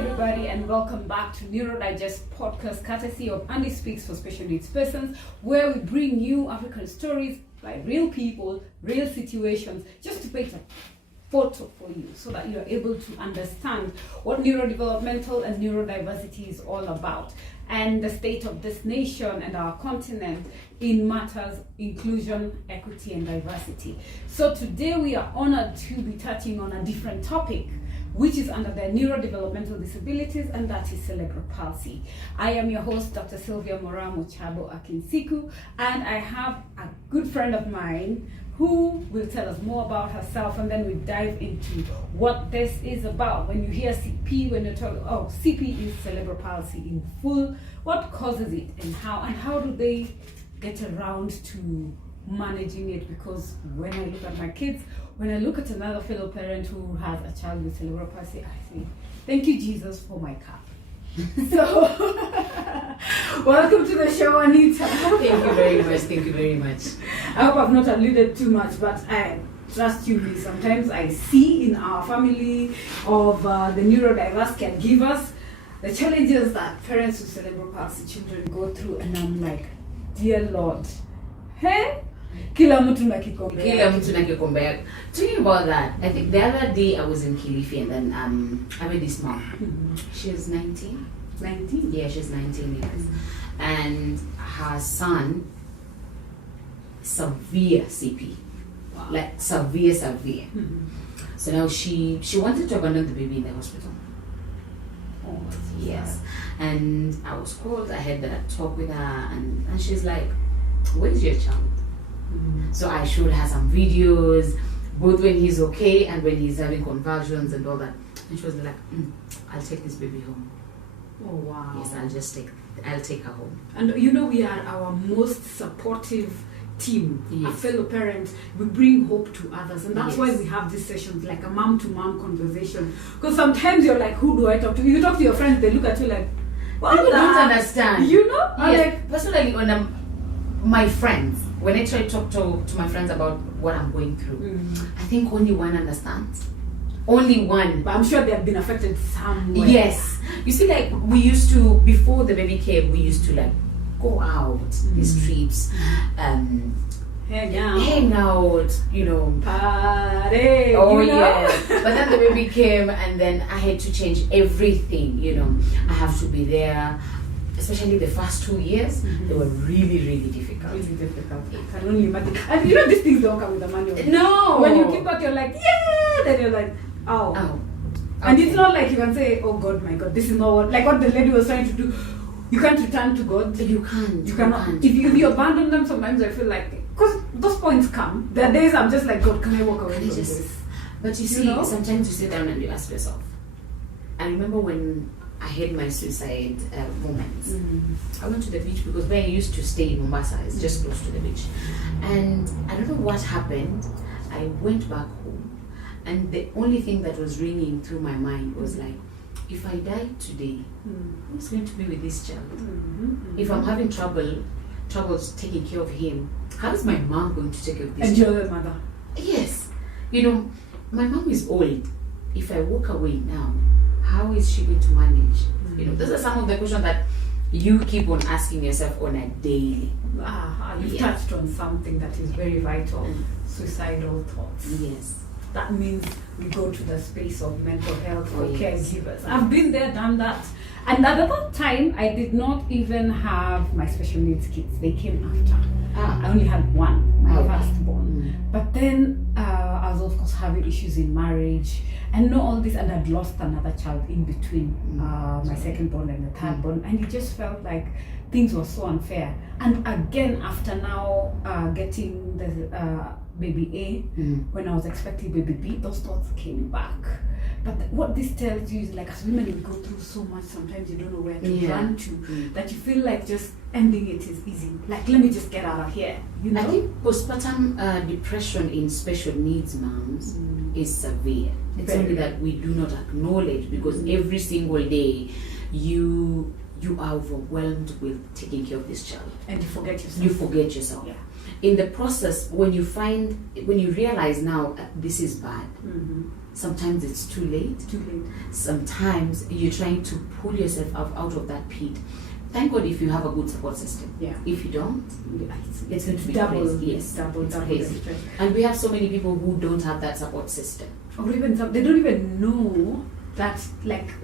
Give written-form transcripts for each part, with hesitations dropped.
everybody, and welcome back to Neurodigest podcast, courtesy of Andy Speaks for Special Needs Persons, where we bring you African stories by real people, real situations, just to paint a photo for you so that you're able to understand what neurodevelopmental and neurodiversity is all about and the state of this nation and our continent in matters inclusion, equity, and diversity. So today we are honored to be touching on a different topic, which is under the neurodevelopmental disabilities, and that is cerebral palsy. I am your host, Dr. Sylvia Moramo Chabo Akinsiku, and I have a good friend of mine who will tell us more about herself, and then we dive into what this is about. When you hear CP, when you talk, CP is cerebral palsy in full, what causes it and how do they get around to managing it? Because when I look at my kids, when I look at another fellow parent who has a child with cerebral palsy, I say, thank you, Jesus, for my car. So, welcome to the show, Anita. Thank you very much. Thank you very much. I hope I've not alluded too much, but I trust you. Sometimes I see in our family of the neurodiverse caregivers the challenges that parents with cerebral palsy children go through, and I'm like, dear Lord, hey, kila mtu na kikombe yake. Talking about that, I think the other day I was in Kilifi, and then I met this mom. She's 19. 19? Yeah, she's 19 years. And her son, severe CP. Wow. Like severe. So now she wanted to abandon the baby in the hospital. Oh, yes. And I was called, I had that talk with her, and she's like, where's your child? So I showed her some videos, both when he's okay and when he's having convulsions and all that. And she was like, I'll take this baby home. Oh, wow. Yes, I'll take her home. And you know, we are our most supportive team, yes. A fellow parent. We bring hope to others, and that's yes. why we have these sessions, like a mom-to-mom conversation. Because sometimes you're like, who do I talk to? You talk to your friends, they look at you like, what? People don't understand. You know? Yes. Like, personally, on my friends, when I try to talk to my friends about what I'm going through, I think only one understands. Only one. But I'm sure they have been affected somewhere. Yes. You see, like, we used to, before the baby came, we used to, like, go out, these trips, hang out, you know. Party, oh, you know? yeah. But then the baby came, and then I had to change everything, you know. I have to be there. Especially the first 2 years, they were really, really difficult. Really difficult. I can only imagine. And you know, these things don't come with a manual. No. When you keep out, you're like, yeah. Then you're like, oh. Okay. And it's not like you can say, oh God, my God, this is not what, like what the lady was trying to do. You can't return to God. You can't. You cannot. If you abandon them, sometimes I feel like, because those points come. There are days I'm just like, God, can I walk away from this? But you see, sometimes you sit down and you ask yourself. I remember when I had my suicide moments. I went to the beach because where I used to stay in Mombasa is just close to the beach. And I don't know what happened. I went back home, and the only thing that was ringing through my mind was like, if I die today, who's going to be with this child? If I'm having troubles taking care of him, how is my mom going to take care of this child? And you're the mother. Yes. You know, my mom is old. If I walk away now, how is she going to manage? You know, those are some of the questions that you keep on asking yourself on a daily. You've touched on something that is very vital, suicidal thoughts. Yes. That means we go to the space of mental health for yes. caregivers. I've been there, done that. And at that time, I did not even have my special needs kids. They came after. I only had one, my firstborn. But then I was, of course, having issues in marriage and all this, and I'd lost another child in between my second-born and the third-born, and it just felt like things were so unfair. And again, after now getting the baby A, when I was expecting baby B, those thoughts came back. But what this tells you is, like, as women, we go through so much, sometimes you don't know where to run to, that you feel like just ending it is easy. Like, let me just get out of here, you know? I think postpartum depression in special needs moms is severe. It's something that we do not acknowledge, because every single day you you are overwhelmed with taking care of this child. And you forget yourself. You forget yourself. Yeah. In the process, when you realize now this is bad, sometimes it's too late. Sometimes you're trying to pull yourself out of that pit. Thank God if you have a good support system. Yeah. If you don't, it's going to be double. crazy. Yes, Double crazy. stress. And we have so many people who don't have that support system. Or even they don't even know that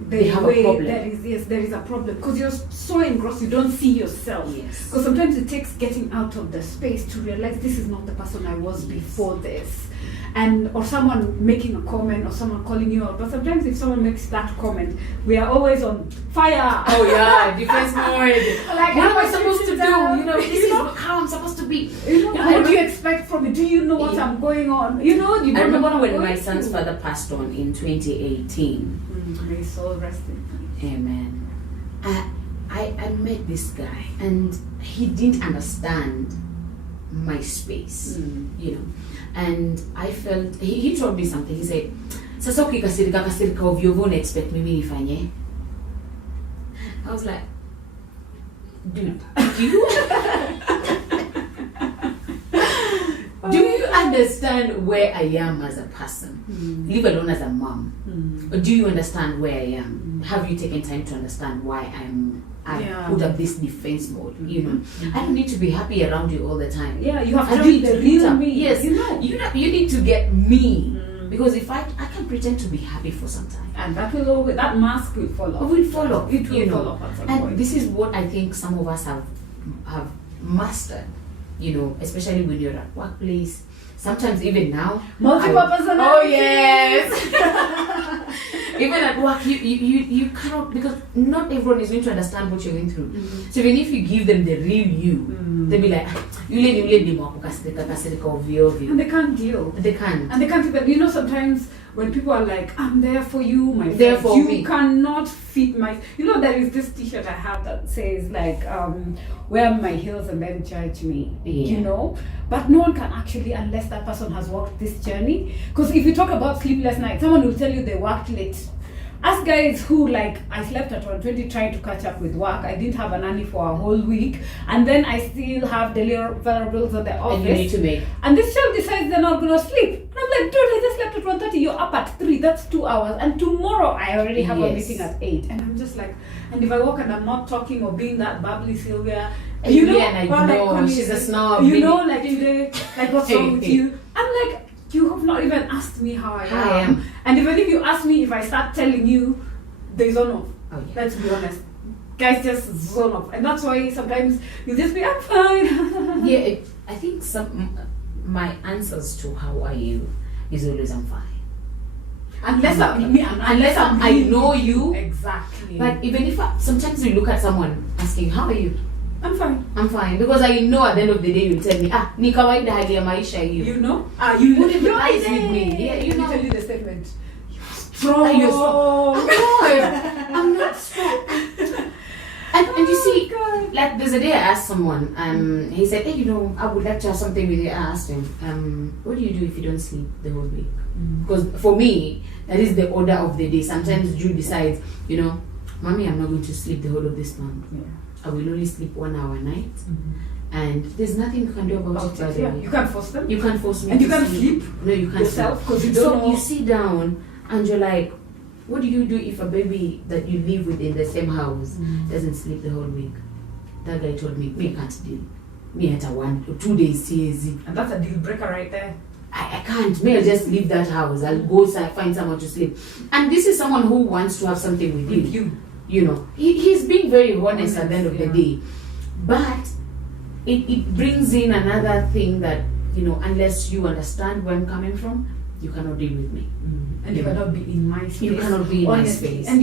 They have a problem. There is a problem because you're so engrossed you don't see yourself. Yes. Because sometimes it takes getting out of the space to realize this is not the person I was before this, or someone making a comment or someone calling you out. But sometimes if someone makes that comment, we are always on fire. Oh yeah, defense mode. Like, what am I supposed to do? This is know? how I'm supposed to be. What do you expect from me? Do you know what I'm going on? You I remember when my through. son's father passed on in 2018. May his soul rest in peace. Amen. I met this guy and he didn't understand my space, and I felt he told me something. He said, "Sasa ukikasirika ovyo ovyo expect mimi nifanye?" I was like, dude, do you understand where I am as a person, leave alone as a mom? Or do you understand where I am? Have you taken time to understand why I put up this defense mode? I don't need to be happy around you all the time. Yeah, you have to be the real me. Yes, you need to get me. Because if I can pretend to be happy for some time, and that mask will fall off. It will fall off. It will fall off at some point. And this is what I think some of us have mastered. Especially when you're at workplace. Sometimes even now, multiple personalities. Oh yes. Even at work, you cannot, because not everyone is going to understand what you're going through. So even if you give them the real you, they'll be like, you lady and they can't deal. They can't. And they can't even, sometimes when people are like, I'm there for you, my friend, there for you me. Cannot fit my, there is this t-shirt I have that says like, wear my heels and then judge me, but no one can actually, unless that person has walked this journey. Because if you talk about sleepless nights, someone will tell you they worked late. Us guys who, I slept at 1:20 trying to catch up with work. I didn't have a nanny for a whole week, and then I still have deliverables at the office. And you need to make. And this child decides they're not gonna sleep. And I'm like, dude, I just slept at 1:30. You're up at 3. That's 2 hours. And tomorrow I already have a meeting at 8. And I'm just like, and if I walk and I'm not talking or being that bubbly Sylvia, she's a snob. Today, what's wrong with you? I'm like, you have not even asked me how I am. And even if you ask me, if I start telling you, they zone off. Oh, yeah. Let's be honest. Guys just zone off. And that's why sometimes you just be, I'm fine. I think my answers to how are you is always I'm fine. Unless I know you. Exactly. But even if sometimes you look at someone asking, how are you? I'm fine. I'm fine. Because I know at the end of the day you'll tell me, ni kawaida hali ya maisha hiyo. You would empathize with me. Yeah, Let me tell you the statement. You're strong. I'm not strong. And you see, there's a day I asked someone, he said, hey, I would like to have something with you. I asked him, what do you do if you don't sleep the whole week? Because for me, that is the order of the day. Sometimes Jude decides, Mommy, I'm not going to sleep the whole of this month. Yeah. I will only sleep 1 hour a night. And there's nothing you can do about it. Yeah. You can't force them. You can't force me. And you can't sleep. No, you can't yourself because you don't know. So you sit down and you're like, what do you do if a baby that you live with in the same house doesn't sleep the whole week? That guy told me can't deal. Me at 1 or 2 days CAZ. And that's a deal breaker right there. I can't. I'll just leave that house. I'll go find someone to sleep. And this is someone who wants to have something with you. He's being very honest at the end of the day. But it brings in another thing that, unless you understand where I'm coming from, you cannot deal with me. And you cannot be in my space. You cannot be in my space. And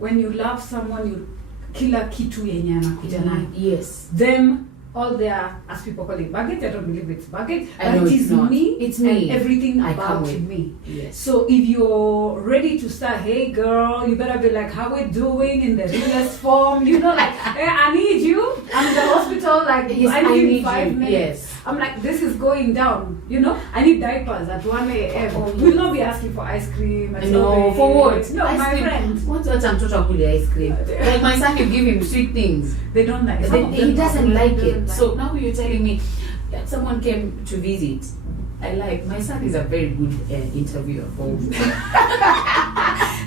when you love someone, you kila kitu yenye anakuja nayo. Yes. Them, all their, as people call it, baggage. I don't believe it's baggage. I know it is not. me. It's me. And everything I about me. Yes. So if you're ready to start, hey girl, you better be like, how we doing in the realest form? Hey, I need you. I'm in the hospital. Yes, I need you in 5 minutes. Yes. I'm like, this is going down. You know, I need diapers at 1 a.m. Oh, We'll not be asking for ice cream. And No, strawberries. for what? No, Ice my cream. friends. What's that I'm talking about ice cream? Like my son, you give him sweet things. They don't like it. He doesn't like it. So now you're telling me that someone came to visit. My son is a very good interviewer.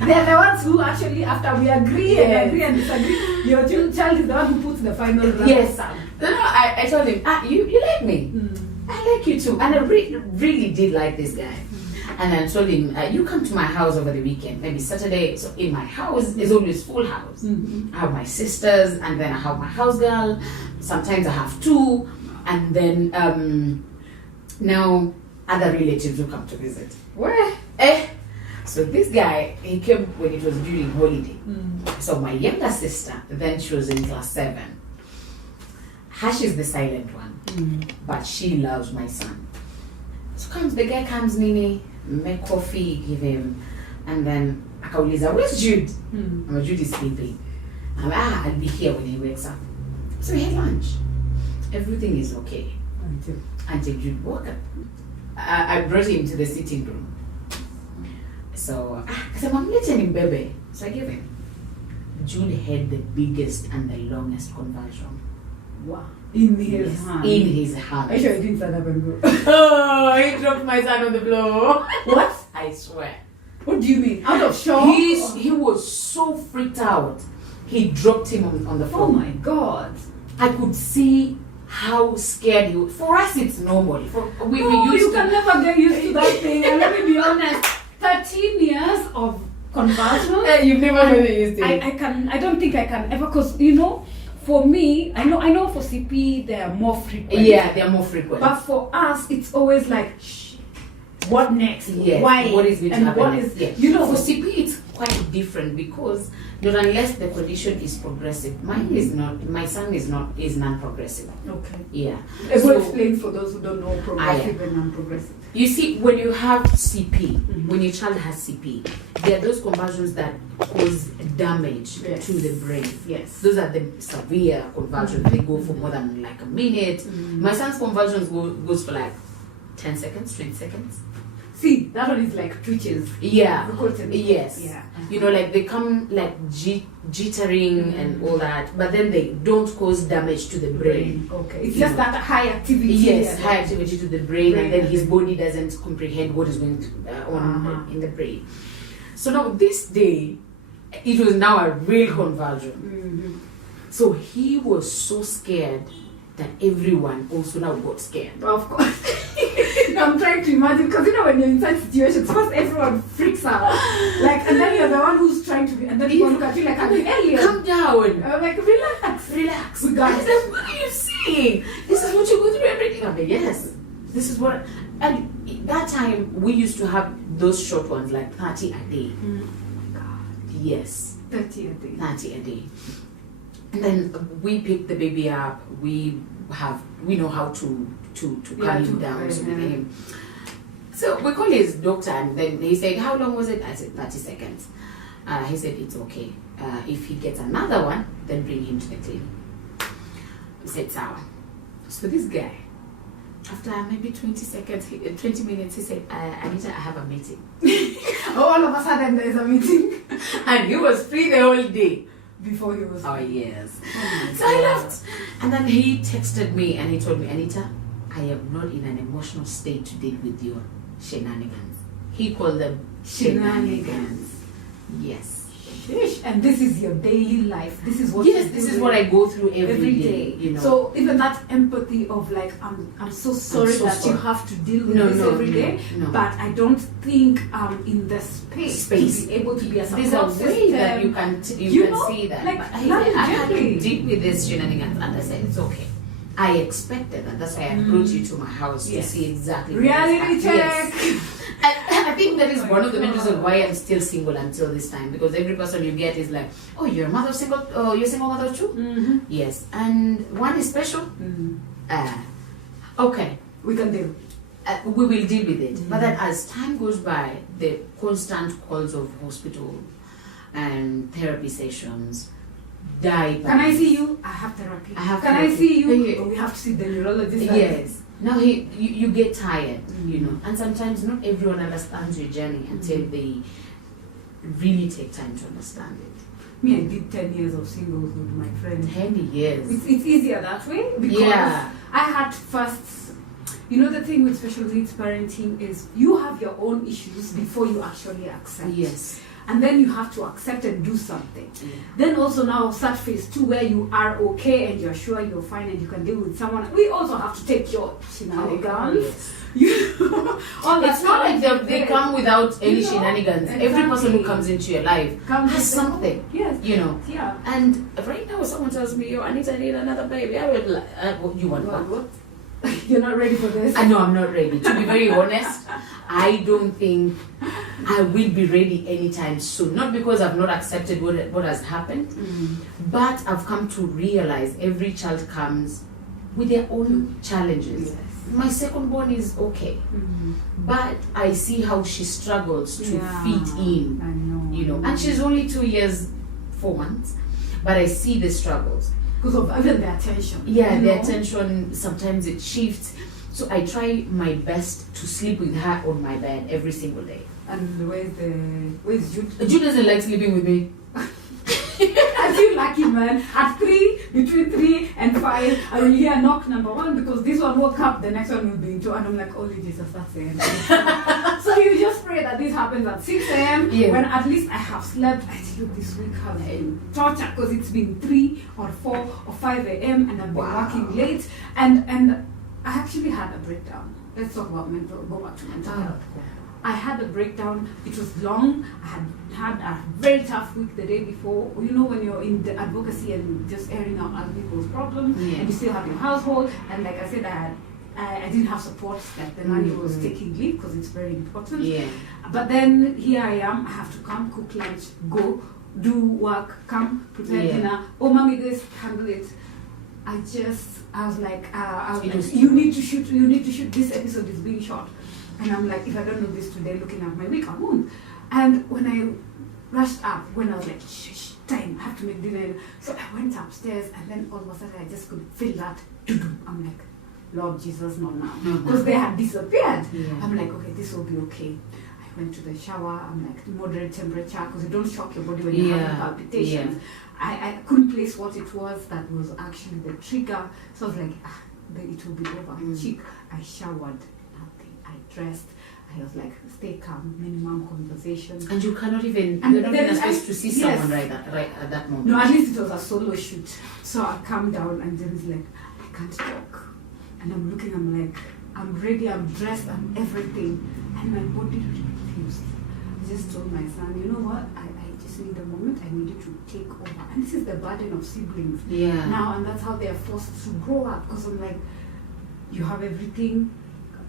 They're the ones who actually, after we agree Yes. and agree and disagree, your child is the one who puts the final rubber Yes. stamp. No, I told him, you like me. I like you too. And I really did like this guy. And I told him, you come to my house over the weekend, maybe Saturday. So in my house, there's always full house. I have my sisters, and then I have my house girl. Sometimes I have two. And then now other relatives will come to visit. Where? So this guy, he came when it was during holiday. So my younger sister, then she was in class 7. Hash is the silent one, but she loves my son. So the guy comes, Nini, make coffee, give him, and then akauliza, where's Jude? Jude is sleeping. I'll be here when he wakes up. So we had lunch. Everything is okay until Jude woke up. I brought him to the sitting room. So I said, I'm letting him baby. So I gave him. Jude had the biggest and the longest conversion. Wow. In his hand. In his hand. Are you sure he didn't stand up and go? Oh, he dropped my son on the floor. What? I swear. What do you mean? Out of shock? He was so freaked out. He dropped him on the floor. Oh my God. I could see how scared he was. For us, it's normal. You can never get used to that thing. And let me be honest, 13 years of conversion. You've never been used to it. I don't think I can ever, because for me, I know for CP they are more frequent. Yeah, they are more frequent. But for us, it's always like, shh, what next? Yes. Why? What is going to happen? What is, for CP it's quite different because not unless the condition is progressive. Mine is not. My son is non-progressive. Okay. Yeah. So explain for those who don't know progressive and non-progressive. You see, when you have CP, when your child has CP, there are those conversions that cause damage to the brain. Yes. Those are the severe conversions. They go for more than like a minute. My son's conversions goes for like 10 seconds, 20 seconds. See, that one is like twitches. Yeah. Yes. Yeah. Like they come like jittering and all that, but then they don't cause damage to the brain. Okay. It's just that high activity. Yes, high activity to the brain, and then his body doesn't comprehend what is going on in the brain. So now this day, it was now a real conversion. So he was so scared that everyone also now got scared. Of course. No, I'm trying to imagine, because when you're in such situations, first everyone freaks out. And then you're the one who's trying to be, and then people look at you like, I'm an alien. Calm down. I'm like, relax. We got it. What are you saying? This is what you go through everything. I'm like, yes. This is what. And that time, we used to have those short ones, like 30 a day. Oh my God. Yes. 30 a day. 30 a day. And then we pick the baby up. We know how to calm him down. So we call his doctor, and then he said, how long was it? I said 30 seconds. He said it's okay. If he gets another one, then bring him to the clinic. I said sour. So this guy, after maybe 20 minutes, he said, Anita, I have a meeting. All of a sudden there's a meeting. And he was free the whole day. Before he was. Oh, yes. So God. I left. And then he texted me and he told me, Anita, I am not in an emotional state to deal with your shenanigans. He called them shenanigans. Yes. And this is your daily life. This is what. Yes, this is what I go through every day. So even that empathy of like, I'm so sorry that you have to deal with this every day. No. But I don't think I'm in the space to be able to be a support There's a way system. that you can see that. Like, but I had to deal with this shenanigans, and I said it's okay. I expected that. That's why I brought you to my house to see exactly. Reality check. Yes. I think that is one of the main reasons why I'm still single until this time, because every person you get is like, oh, you're a mother of single, oh, you're a single mother too? Yes. And one is special. Okay. We can deal. We will deal with it. But then as time goes by, the constant calls of hospital and therapy sessions, diapers. Can I see you? I have therapy. I have Can therapy. I see you? Oh, we have to see the neurologist. Yes. Now you get tired, you know, and sometimes not everyone understands your journey until they really take time to understand it. Me, I did 10 years of singles with my friend. 10 years. It's easier that way because I had first, you know, the thing with special needs parenting is you have your own issues before you actually accept. Yes. And then you have to accept and do something. Yeah. Then also now start phase 2 where you are okay and you're sure you're fine and you can deal with someone. We also have to take your shenanigans. Yes. You know, all that It's not like they come without any You know, shenanigans. exactly. Every person who comes into your life Comes has with their something. own. Yes. You know. Yeah. And right now, someone tells me, "Yo, Anita, I need another baby." I will like, you want what? You're not ready for this? I know I'm not ready. To be very honest, I don't think I will be ready anytime soon. Not because I've not accepted what has happened, but I've come to realize every child comes with their own challenges. Yes. My second born is okay, but I see how she struggles to fit in. I know. You know, and she's only 2 years, 4 months, but I see the struggles. Because of even the attention. Yeah, you the know? attention, sometimes it shifts. So I try my best to sleep with her on my bed every single day. And where's Jude? Jude doesn't like sleeping with me. I feel lucky, man. At 3, between 3 and 5, I will hear knock number 1 because this one woke up, the next one will be 2, and I'm like, holy Jesus, that's the end. So you just pray that this happens at 6 a.m. when at least I have slept. I tell you, this week has been torture because it's been 3 or 4 or 5 a.m. and I've been working late. And I actually had a breakdown. Let's talk about go back to mental health. I had a breakdown. It was long. I had a very tough week the day before. You know, when you're in the advocacy and just airing out other people's problems, and you still have your household. And like I said, I didn't have support. Like the nanny was taking leave because it's very important. Yeah. But then here I am. I have to come, cook lunch, go, do work, come, prepare dinner. Oh, mommy, this, handle it. I was like, you need to shoot. This episode is being shot. And I'm like, if I don't know this today, looking at my week, I won't. And when I rushed up, when I was like, shh, time, I have to make dinner. So I went upstairs, and then all of a sudden I just could feel that. I'm like, Lord Jesus, not now. Because they had disappeared. Yeah. I'm like, okay, this will be okay. I went to the shower. I'm like, moderate temperature, because you don't shock your body when you have palpitations. I couldn't place what it was that was actually the trigger. So I was like, it will be over. Cheek, I showered. Dressed, I was like, stay calm, minimum conversation. And you cannot even, you're not even supposed to see someone right at that moment. No, at least it was a solo shoot. So I calmed down and then it's like, I can't talk. And I'm looking, I'm like, I'm ready, I'm dressed, I'm everything. And my body refused. I just told my son, you know what, I just need a moment, I need you to take over. And this is the burden of siblings. Yeah. Now, and that's how they are forced to grow up. Because I'm like, you have everything,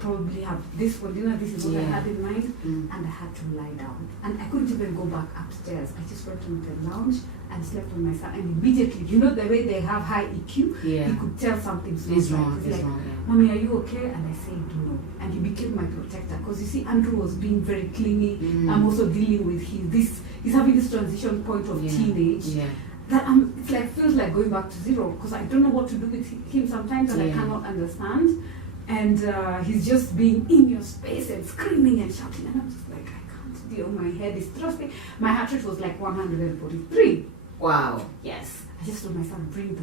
probably have this for dinner, this is what I had in mind, and I had to lie down. And I couldn't even go back upstairs. I just went into the lounge and slept on my son. And immediately, you know the way they have high EQ? He could tell something's wrong. He's like, Mommy, are you okay? And I said no. And he became my protector. Because you see, Andrew was being very clingy. I'm also dealing with he's having this transition point of teenage. That it's like feels like going back to zero. Because I don't know what to do with him sometimes, and I cannot understand. And he's just being in your space and screaming and shouting, and I'm just like, I can't deal. My head is thrusting. My heart rate was like 143. Wow. Yes. I just told my son, bring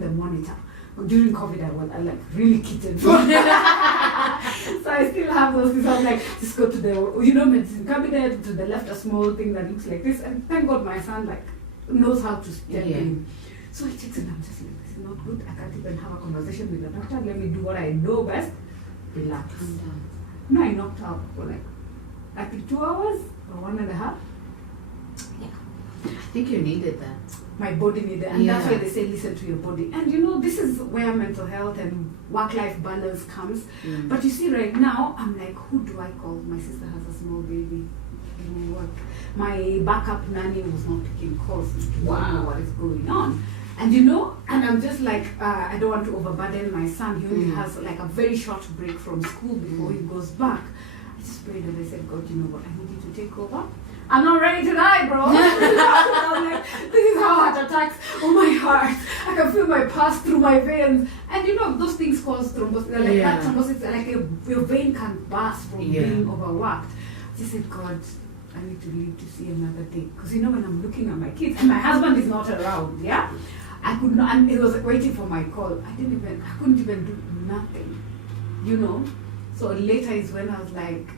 the monitor. But during COVID, I like really kitted. So I still have those things. I'm like, just go to the medicine cabinet, to the left, a small thing that looks like this. And thank God my son knows how to step in. So I checked and I'm just like, this is not good. I can't even have a conversation with the doctor. Let me do what I know best. Relax. No, I knocked out for I think 2 hours or 1.5. Yeah. I think you needed that. My body needed, and that's why they say listen to your body. And this is where mental health and work-life balance comes. But you see, right now, I'm like, who do I call? My sister has a small baby. Work. My backup nanny was not picking calls. Wow. I don't know what is going on. And and I'm just like, I don't want to overburden my son. He only has a very short break from school before he goes back. I just prayed and I said, God, you know what, I need you to take over. I'm not ready to die, bro. I'm like, this is how heart attacks. Oh my heart. I can feel my pulse through my veins. And you know, those things cause thrombosis. Like that thrombosis, like your vein can burst from being overworked. I just said, God, I need to live to see another day. Because you know, when I'm looking at my kids, and my husband is not around, yeah? I could not, and he was waiting for my call. I couldn't even do nothing, you know? So later is when I was like,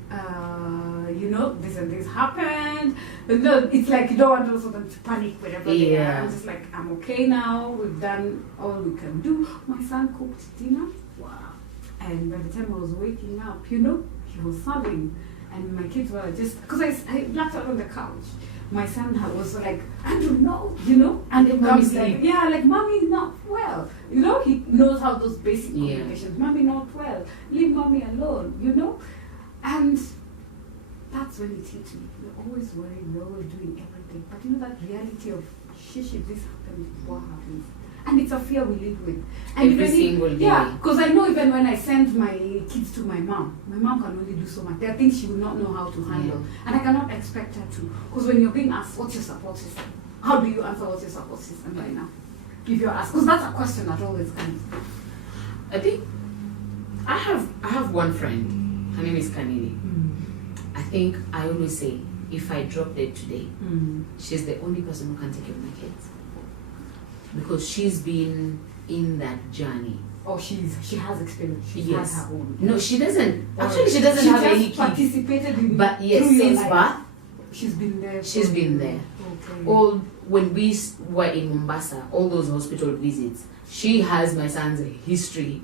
you know, this and this happened. But no, it's like you don't want also them to panic wherever they are. I'm just like, I'm okay now. We've done all we can do. My son cooked dinner. Wow. And by the time I was waking up, you know, he was sobbing. And my kids were just, because I blacked out on the couch. My son was like, I don't know, you know, and it comes like, like, Mommy is not well. You know, he knows how those basic communications. Mommy not well. Leave Mommy alone, you know. And that's when it hit me. We're always worried, we're always doing everything. But you know that reality of, if this happens, what happens? And it's a fear we live with. And every single day. Yeah, because I know even when I send my kids to my mom can only do so much. There are things she will not know how to handle. Yeah. And I cannot expect her to. Because when you're being asked, what's your support system? How do you answer what's your support system right now? If you're asked, because that's a question that always comes. I think I have one friend. Her name is Kanini. I think I always say, if I drop dead today, she's the only person who can take care of my kids. Because she's been in that journey. Oh, she has experience. She has her own. No, she doesn't. Actually, she doesn't have any kids. Participated in. But yes, since birth, she's been there. She's been there. Okay. All when we were in Mombasa, all those hospital visits, she has my son's history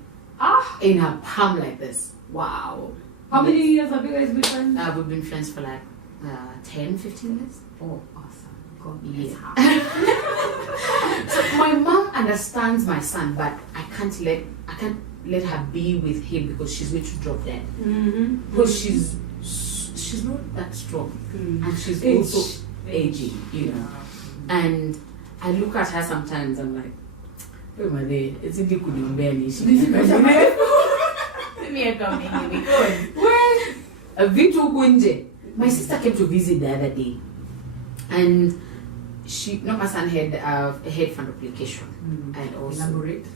in her palm like this. Wow. How many years have you guys been friends? We've been friends for like 10, 15 years. Oh, awesome. God bless her. So my mom understands my son, but I can't let her be with him because she's going to drop dead. Because she's not that strong, and she's also aging, you know. And I look at her sometimes. I'm like, oh my day, it's a good my sister came to visit the other day, and my son had a head fundoplication, and also elaborate.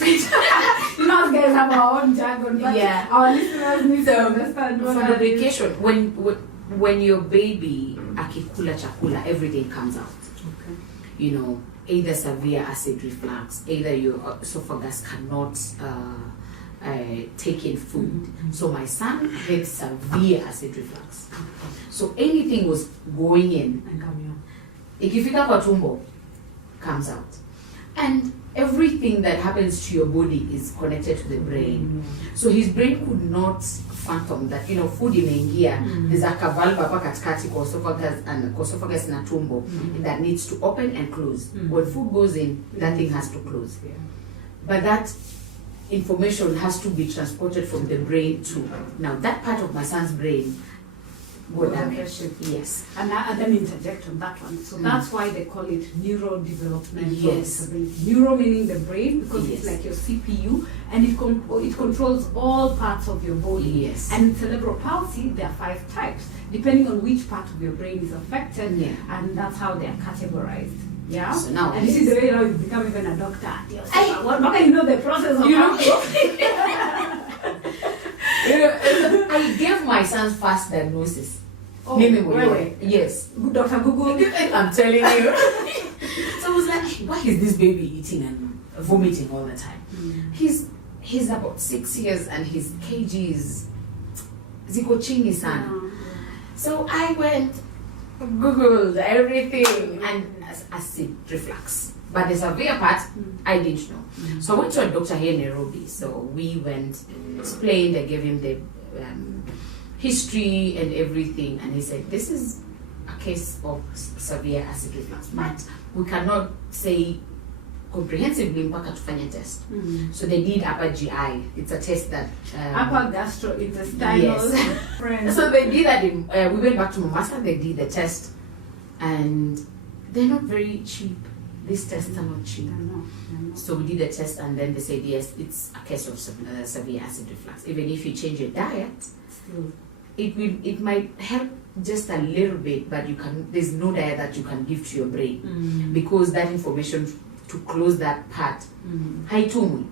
You know, guys have our own jargon, but our listeners need to understand fundoplication. When your baby akikula chakula, everything comes out. Okay. You know, either severe acid reflux, either your esophagus cannot take in food. So my son had severe acid reflux. So anything was going in and coming out. Ikifika kwa tumbo comes out. And everything that happens to your body is connected to the brain. So his brain could not fathom that, you know, food imeingia, there's a valve hapa katikati kwa esophagus na tumbo that needs to open and close. When food goes in, that thing has to close. But that information has to be transported from the brain to, now that part of my son's brain got damaged. Yes. And let me interject on that one. So that's why they call it neurodevelopmental disability. Neuro meaning the brain, because it's like your CPU, and it controls all parts of your body. Yes. And in cerebral palsy, there are 5 types, depending on which part of your brain is affected, and that's how they are categorized. Yeah. So now, and this is the way now you become even a doctor. How can you know the process of I gave my son's first diagnosis. Oh, really? Yes. Dr. Google. I'm telling you. So I was like, why is this baby eating and vomiting all the time? He's about 6 years and his kg is ziko chini sana. So I went, Googled everything, and acid reflux. But the severe part, I didn't know. So I went to a doctor here in Nairobi. So we went, explained, I gave him the history and everything, and he said, this is a case of severe acid reflux. But we cannot say comprehensively mpaka tufanye test. So they did upper GI. It's a test that upper gastrointestinal. Yes. So they did that. We went back to Mombasa. They did the test, and they're not very cheap. These tests are not cheap. So we did the test, and then they said yes, it's a case of severe acid reflux. Even if you change your diet, it might help just a little bit, but there's no diet that you can give to your brain because that information to close that part haitumwi.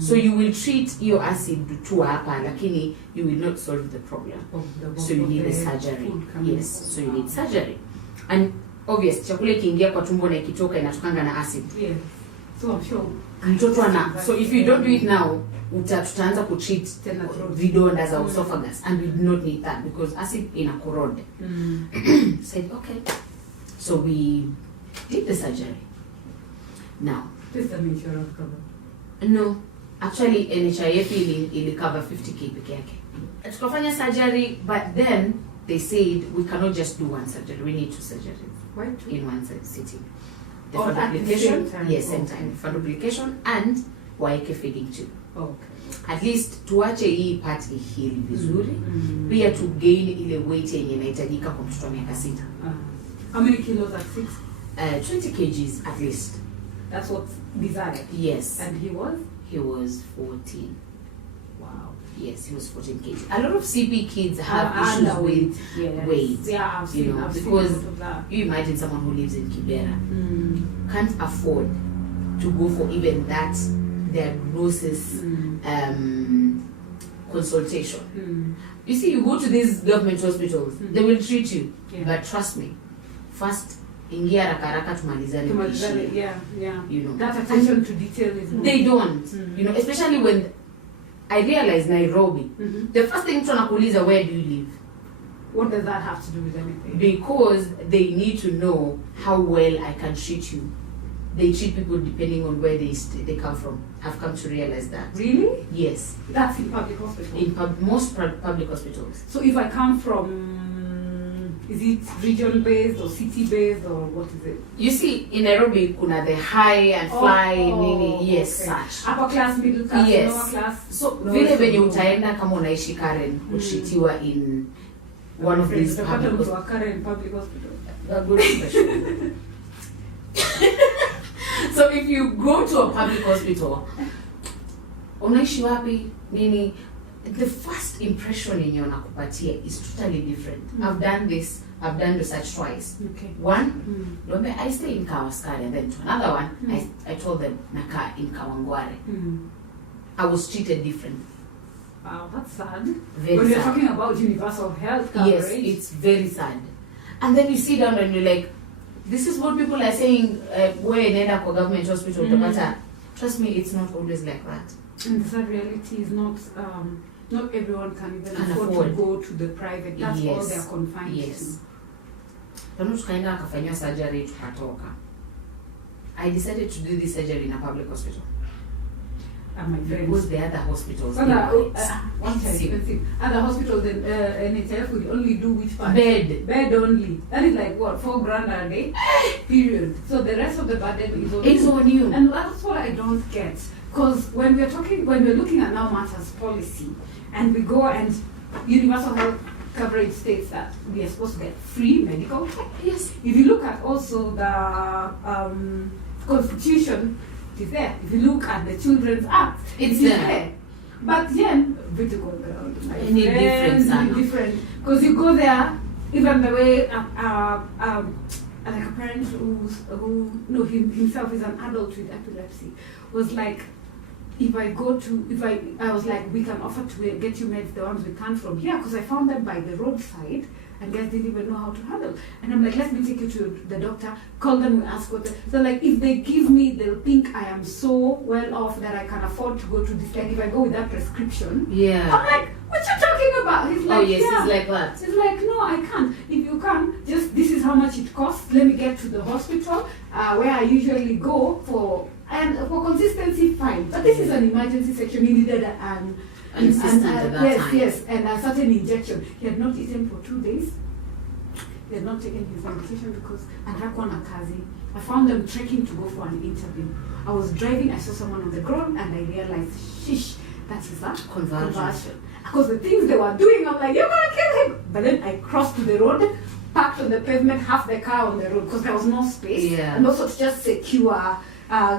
So you will treat your acid to hapa, lakini you will not solve the problem. So you need a surgery. Yes, so you need surgery. And obvious, chakula ikiingia kwa tumbo na ikitoka inatokanga na acid. Yeah. So I'm sure. So if you don't do it now, tutaanza kutreat vidonda za esophagus, and we do not need that because acid ina corrode. Said okay. So we did the surgery. Now, this is an insurance cover. No, actually NHIF ili cover 50k peke yake. Tukafanya surgery, but then they said we cannot just do one surgery. We need 2 surgeries. Why 2? In one sitting. The At the fundoplication, same time? yes, same time. Fundoplication and waeke feeding tube. Okay. At least tuache hii part ihili vizuri. Pia to gain ile weight yenye inahitajika kwa mtoto wa miaka 6. How many kilos at 6? 20 kgs at least. That's what's desired. Yes. And he was? He was 14. Wow. Yes, he was 14 kg. A lot of CP kids have issues with weight. Yeah, I've seen, know, I've because seen of that. you imagine someone who lives in Kibera can't afford to go for even that diagnosis consultation. You see, you go to these government hospitals, they will treat you, but trust me, first ingia haraka tumalizane. Yeah. You know, that attention to detail is more. They don't. You know, especially when I realize Nairobi, the first thing mtu anakuuliza, where do you live? What does that have to do with anything? Because they need to know how well I can treat you. They treat people depending on where they come from. I've come to realize that. Really? Yes. That's in public hospitals? In most public hospitals. So if I come from, is it region-based or city-based or what is it? You see, in Nairobi, kuna the high and fly, yes, okay. such. Upper class, middle class, yes. lower class? So, vile venye utaenda kama unaishi Karen, kushitiwa in one of these public hospitals. Karen public hospital? A good question. So if you go to a public hospital, unaishi wapi, nini, the first impression yenye wanakupatia is totally different. I've done research twice. Okay. One, I stay in Kawaskari, and then to another one, I told them naka in Kawangware. I was treated different. Wow, that's sad. Very when sad. you're talking about universal health coverage. Yes, it's very sad. And then you sit down and you're like, this is what people are saying, where in a government hospital, trust me, it's not always like that. And the sad reality is not everyone can even afford to go to the private. That's all they're confined to. Tukaenda akafanywa surgery tukatoka. I decided to do this surgery in a public hospital. My friends. Because the other hospitals, expensive. Other hospitals, NHF will only do which part? Bed only. That is like what, $4,000 a day? Period. So the rest of the burden is on it's on you. And that's what I don't get. Because when we're looking at Now Matters policy, and we go and universal health coverage states that we are supposed to get free medical care. Yes. If you look at also the Constitution, it is there. If you look at the Children's Act, it's there. But then, different. Because you go there, even the way like a parent who himself is an adult with epilepsy, was like, I was like, we can offer to get you meds, the ones we can't from here, because I found them by the roadside, and guys didn't even know how to handle. And I'm like, let me take you to the doctor, call them, we ask what so like, if they give me, they'll think I am so well off that I can afford to go to this. Like, if I go with that prescription, I'm like, what you talking about? He's like, he's like that. He's like, no, I can't. If you can't, just, this is how much it costs. Let me get to the hospital, where I usually go for. And for consistency, fine. But this is an emergency section. He needed an yes, and a certain injection. He had not eaten for 2 days. He had not taken his medication because I found them trekking to go for an interview. I was driving, I saw someone on the ground, and I realized, shish, that is a conversion. Because the things they were doing, I'm like, you're gonna kill him. But then I crossed to the road, parked on the pavement, half the car on the road, because there was no space. And also to just secure.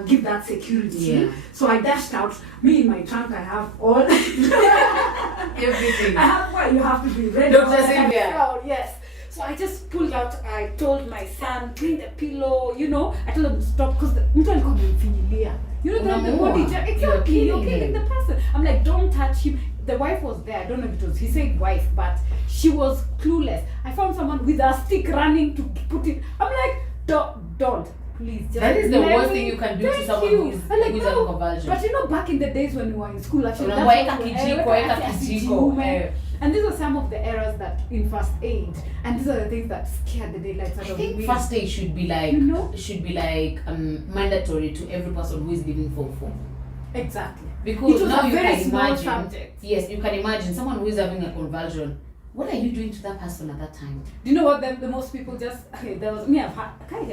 Give that security. So I dashed out. Me in my trunk, I have all Everything. You have to be ready. Dr. Sylvia. Yes. So I just pulled out, I told my son, bring the pillow, I told him to stop because the body, exactly, you're killing the person. I'm like, don't touch him. The wife was there, I don't know if it was, he said wife, but she was clueless. I found someone with a stick running to put it. I'm like, don't. Please, just that is the worst thing you can do to someone who's having convulsion. But back in the days when we were in school, actually, and these are some of the errors that in first aid, and these are the things that scare the daylights out of me. I think first aid should be like mandatory to every person who is living form 4. Exactly. Because now you can imagine. Yes, you can imagine someone who is having a convulsion. What are you doing to that person at that time? Do you know what the most people there was me, I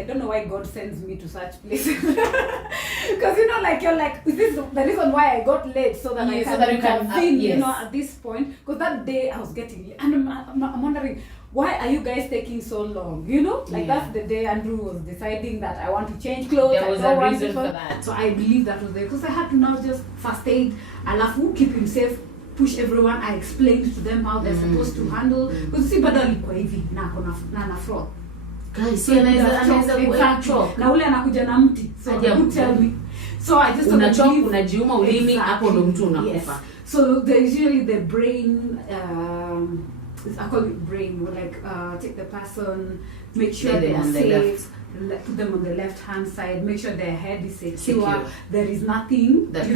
don't know why God sends me to such places. Because you're like, is this the reason why I got late so that I can think, at this point? Because that day I was getting late. And I'm wondering, why are you guys taking so long? That's the day Andrew was deciding that I want to change clothes. There was a reason for that. So I believe that was there. Because I had to now just first aid, alafu keep him safe, push everyone. I explained to them how they're supposed to handle. Because see, bado alikuwa hivi na froth. Guys, so anaweza choke. Na ule anakuja na mti. So you tell me. So I just unajiuma ulimi hapo ndo mtu unakufa. So there's usually the brain I call it brain. We take the person, make sure they are safe. Put them on the left hand side, make sure their head is secure. There is nothing that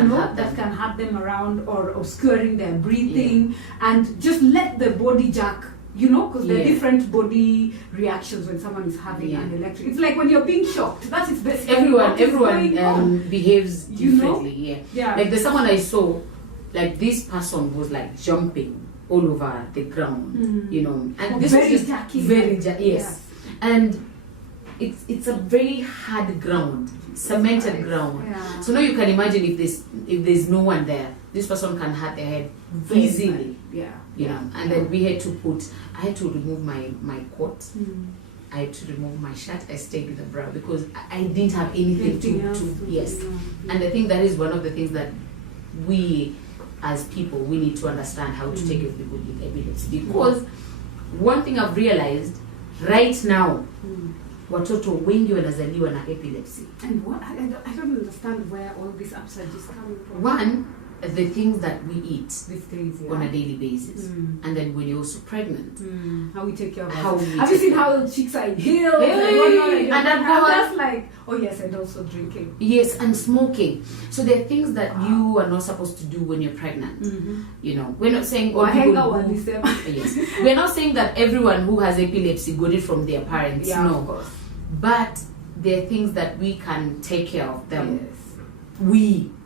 can hurt them around or obscuring their breathing, and just let the body jack, because there are different body reactions when someone is having an electric. It's like when you're being shocked. That is basically everyone behaves differently. Like there's someone I saw, like this person was like jumping all over the ground, and this very was just and it's a very hard ground, cemented ground. Yeah. So now you can imagine if there's no one there, this person can hurt their head easily. And then I had to remove my coat. I had to remove my shirt. I stayed with the bra because I didn't have anything to And I think that is one of the things that we as people, we need to understand how to take care of people with epilepsy. Because one thing I've realized right now, watoto wengi wanazaliwa na epilepsy. And what I don't understand where all this upside is coming from. One, the things that we eat these days, on a daily basis, and then when you're also pregnant, how we take care of how ourselves. Have you seen how chicks are in heels and just like, oh yes, and also drinking. Yes, and smoking. So there are things that you are not supposed to do when you're pregnant. We're not saying we're not saying that everyone who has epilepsy got it from their parents. No, of course. But there are things that we can take care of them.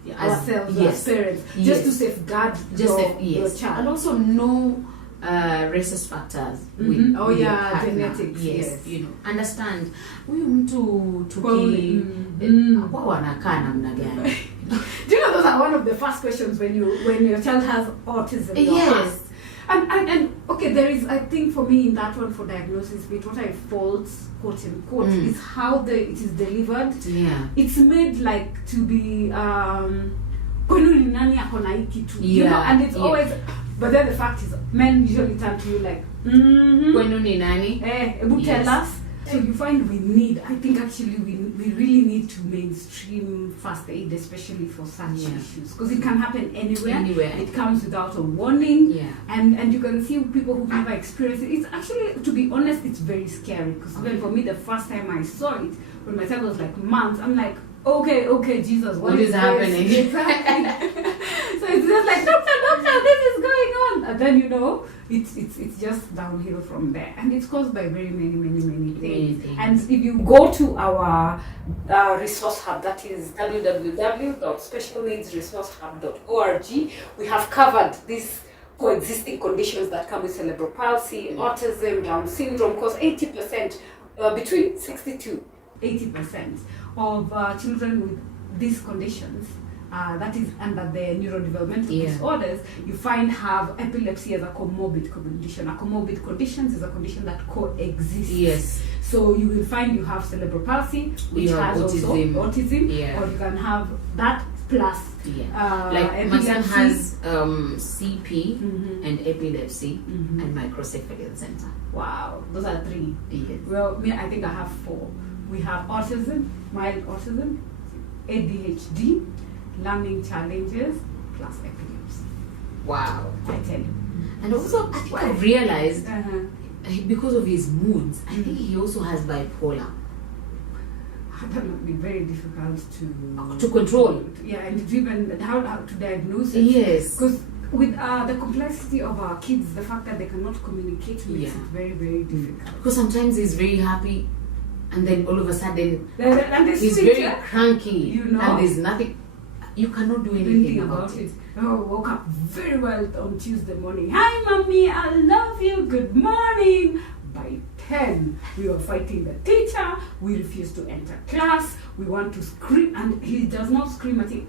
Ourselves, as parents, just to safeguard your child. And also know rhesus factors with genetics. Yes. Understand huyu mtu kwa wanakaa namna gani. Do you know those are one of the first questions when your child has autism? Yes. And okay, there is, I think for me in that one for diagnosis, but what I fault, quote unquote, is how it is delivered. Yeah. It's made like to be and it's always, but then the fact is men usually turn to you like tell us. So you find I think actually we really need to mainstream first aid, especially for such issues, because it can happen anywhere. It comes without a warning, and you can see people who've never experienced it. It's actually, to be honest, it's very scary, because even for me, the first time I saw it, when my child was like months, I'm like, okay, Jesus, what is happening? Exactly. So it's just like, doctor, this is going on, and then it's just downhill from there, and it's caused by very many things. And if you go to our resource hub, that is www.specialneedsresourcehub.org, we have covered these coexisting conditions that come with cerebral palsy, autism, Down syndrome, because 80%, between 60 to 80% of children with these conditions, that is under the neurodevelopmental disorders, you find have epilepsy as a comorbid condition. A comorbid condition is a condition that coexists. Yes. So you will find you have cerebral palsy, which has autism. Or you can have that plus like my son epilepsy. has CP and epilepsy Mhm. and microcephaly center. Wow, those are 3. Yes. Well, me, I think I have 4. We have autism, mild autism, ADHD, learning challenges, plus epilepsy. Wow. I tell you. And also, I think I've realized because of his moods, I think Mhm. he also has bipolar. That would be very difficult To control. Yeah, and even how to diagnose it. Yes. Because with the complexity of our kids, the fact that they cannot communicate makes it very, very difficult. Because sometimes he's very happy, and then all of a sudden And he's very cranky, you know, and there's nothing. You cannot do anything about it. Oh, woke up very well on Tuesday morning. Hi, mommy, I love you. Good morning. By 10, we were fighting the teacher. We refused to enter class. We want to scream, and he does not scream at him.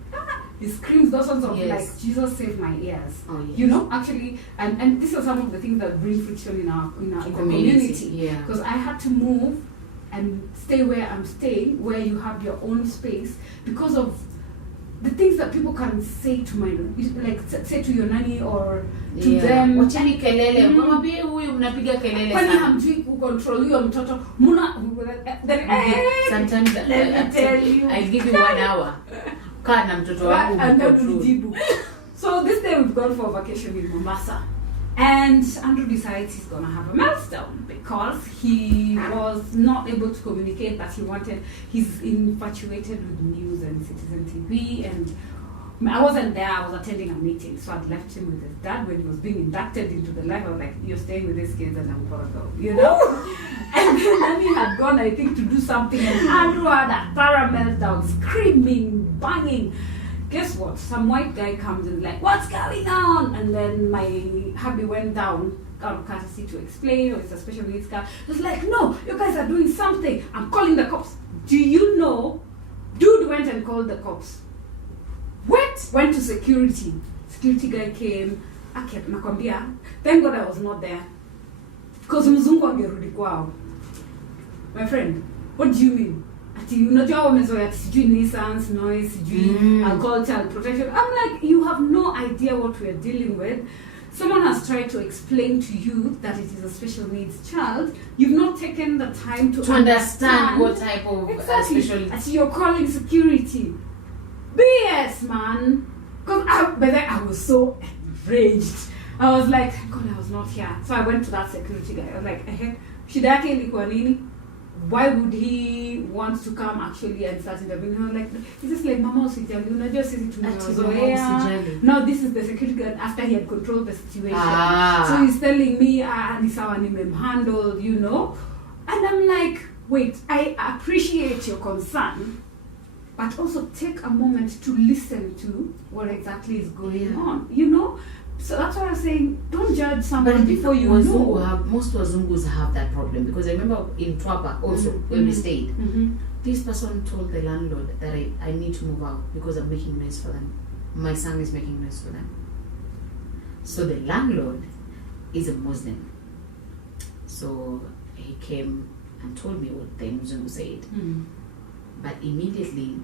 He screams those sorts of like, Jesus save my ears. Oh, yes. You know, actually, and these are some of the things that bring friction in our community. Yeah. Because I had to move and stay where I'm staying, where you have your own space, because of the things that people can say to my, like say to your nanny or to them. Wacheni kelele, mama pia huyu mnapiga kelele Kwani sana. hamjui kucontrol huyo mtoto. Muna then Sometimes let me tell you, I'll give you 1 hour. Kaa na mtoto wangu and then control. Jibu. So this day we've gone for a vacation in Mombasa. And Andrew decides he's gonna have a meltdown because he was not able to communicate that he's infatuated with news and Citizen TV, and I wasn't there, I was attending a meeting, so I'd left him with his dad when he was being inducted into the life. I was like, you're staying with these kids and I'm gonna go, you know? And then he had gone, I think, to do something, and Andrew had a thorough meltdown, screaming, banging. Guess what? Some white guy comes and like, what's going on? And then my hubby went down out of courtesy to explain, it's a special needs car. He was like, no, you guys are doing something. I'm calling the cops. Do you know? Dude went and called the cops. Went to security. Security guy came. Nakwambia, thank God I was not there. Because mzungu angerudi kwao. My friend, what do you mean? Ati unajua wamezoea ati sijui nuisance, noise, sijui alcohol, child protection. I'm like, you have no idea what we are dealing with. Someone has tried to explain to you that it is a special needs child. You've not taken the time to understand what type of special needs. Ati you're calling security. BS, man. Because I was so enraged. I was like, God, I was not here. So I went to that security guy. I was like, shida yake ilikuwa nini? Why would he want to come actually and start interviewing? I was like, is this like mama usijali? Unajua sisi tumezoea. No, this is the security guard after he had controlled the situation. So he's telling me, ni sawa nimemhandle, you know? And I'm like, wait, I appreciate your concern, but also take a moment to listen to what exactly is going on, you know? So that's why I'm saying, don't judge someone before you know. Most Wazungus have that problem, because I remember in Twapa also, where we stayed, this person told the landlord that I need to move out because I'm making noise for them. My son is making noise for them. So the landlord is a Muslim. So he came and told me what the Mzungu said. But immediately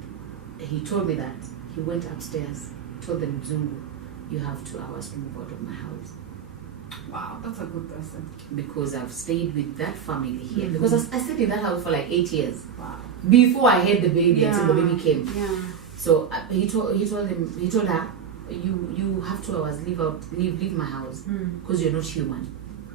he told me that he went upstairs, told the Mzungu, you have 2 hours to move out of my house. Wow, that's a good person. Because I've stayed with that family here. Because I stayed in that house for like 8 years. Wow. Before I had the baby, until the baby came. Yeah. So he told her, you have 2 hours, leave my house, because you're not human.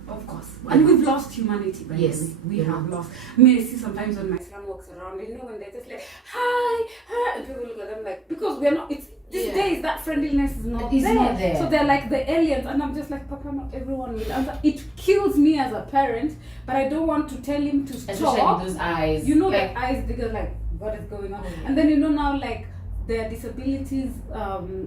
Of course. And we've lost humanity, by the way. We have lost. I mean, I see sometimes when my son walks around, you know, when they're just like, hi, and people look at them like, because we're not, these days that friendliness is not there. So they're like the aliens, and I'm just like, Papa, not everyone will answer. It kills me as a parent, but I don't want to tell him to stop. Especially those eyes. You know, like, the eyes, they're like, what is going on? And then, you know, now, like, their disabilities,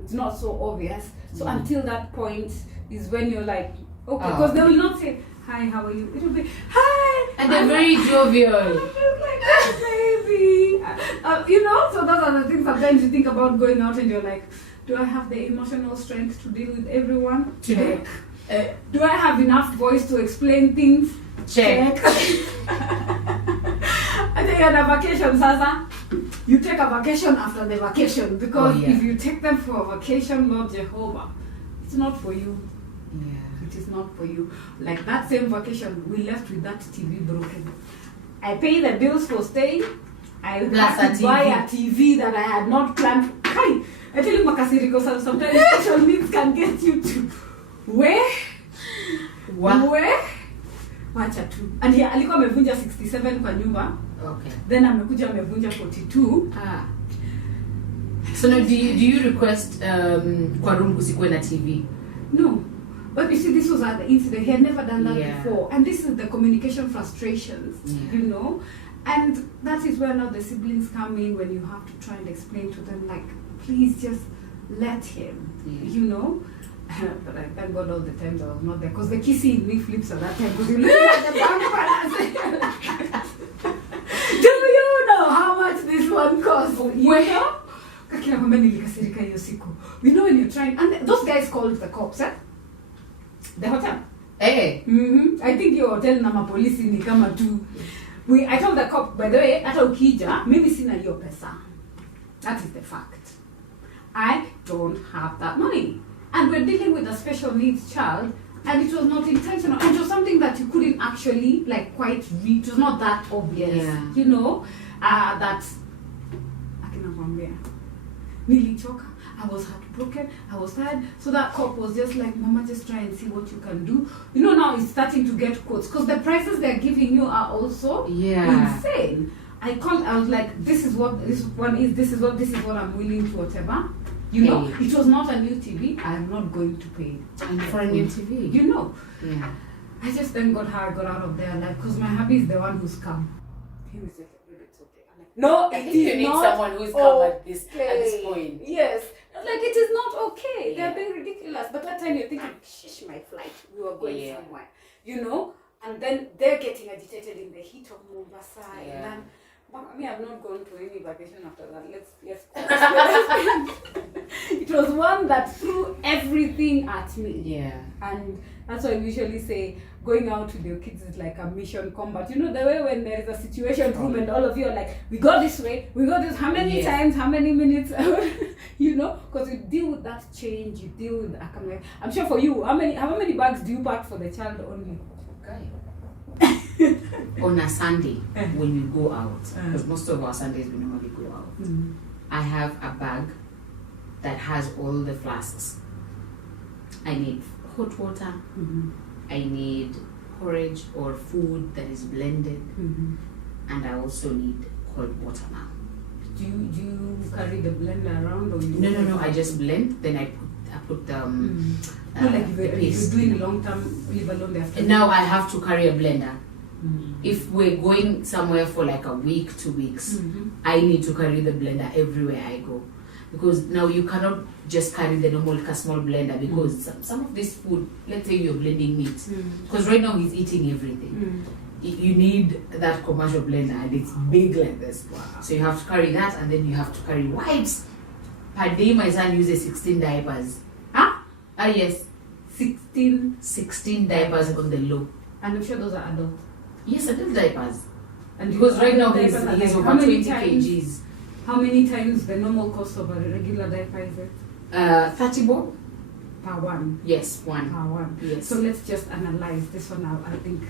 it's not so obvious. So until that point is when you're like, okay, because they will not say, hi, how are you? It will be, hi! And they're very jovial. I'm just like, oh, baby. You know, so those are the things sometimes you think about going out and you're like, do I have the emotional strength to deal with everyone? Check. Do I have enough voice to explain things? Check. I think on a vacation, Sasa. you take a vacation after the vacation, because yeah. if you take them for a vacation, Lord Jehovah, it's not for you. Yeah. It is not for you. Like that same vacation, we left with that TV broken. I pay the bills for staying. I had to buy a TV that I had not planned. Hi, I tell you, Makasiriko, sometimes special needs can get you to where? Wacha tu. And here alikuwa amevunja 67 kwa nyumba. Okay. Then amekuja amevunja 42. So now do you request kwa room kusikuwe na TV? No. But you see, this was at the incident. He had never done that Yeah. before. And this is the communication frustrations, Yeah. you know. And that is where now the siblings come in, when you have to try and explain to them, like, please just let him, Yeah. you know. But I thank God all the times I was not there, because the kissing in me flips at that time, because you look at the bank balance. Do you know how much this one costs? You know? Kakina kwamba nilikasirika hiyo siku. You know when you're trying, and those guys called the cops, eh? The hotel. Hey. I think your hotel na mapolisi ni kama tu. I told the cop, by the way, hata ukija, mimi sina hiyo pesa. That is the fact. I don't have that money. And we're dealing with a special needs child, and it was not intentional. It was something that you couldn't actually, like, quite read. It was not that obvious, Yeah. you know, that, akinakwambia, nilichoka, I was heartbroken, I was tired. So that cop was just like, Mama, just try and see what you can do. You know, now it's starting to get quotes, because the prices they're giving you are also insane. I called, I was like, this is what this one is, this is what I'm willing to whatever. You know, it was not a new TV. I am not going to pay For a new TV. You know. Yeah. I just thank God how I got out of there, like, because my hubby is the one who's come. He was just like, it's okay. I'm like, no, I think you need someone who's come at this point. Yes. Like, it is not okay. Yeah. They're being ridiculous. But that time you're thinking, shish, my flight. We were going somewhere. You know? And then they're getting agitated in the heat of Mombasa. Yeah. And then, I mean, I've not gone to any vacation after that. Let's It was one that threw everything at me. Yeah. And that's why we usually say going out with your kids is like a mission combat. You know, the way when there is a situation room and all of you are like, we go this way, we go this, how many times, how many minutes, you know, because you deal with that change, you deal with, I'm sure for you, how many bags do you pack for the child only? Okay. On a Sunday, when we go out, because most of our Sundays we normally go out, I have a bag that has all the flasks. I need hot water, I need porridge or food that is blended, and I also need cold water now. Do you carry the blender around, or you? No. I just blend. Then I put like if you're doing long term, leave alone there. Now I have to carry a blender. If we're going somewhere for like a week, 2 weeks, I need to carry the blender everywhere I go, because now you cannot just carry the normal small blender, because some of this food, let's say you're blending meat, because right now he's eating everything. You need that commercial blender, and it's big like this. Wow. So you have to carry that, and then you have to carry wipes. Per day, my son uses 16 diapers. Yes. 16 diapers on the low. And I'm sure those are adult. Yes, adult diapers. And because right now he's over 20 kgs. How many times the normal cost of a regular diaper is it? 30 bob. Per one. Yes, one. Per one. Yes. So let's just analyze this one now, I think.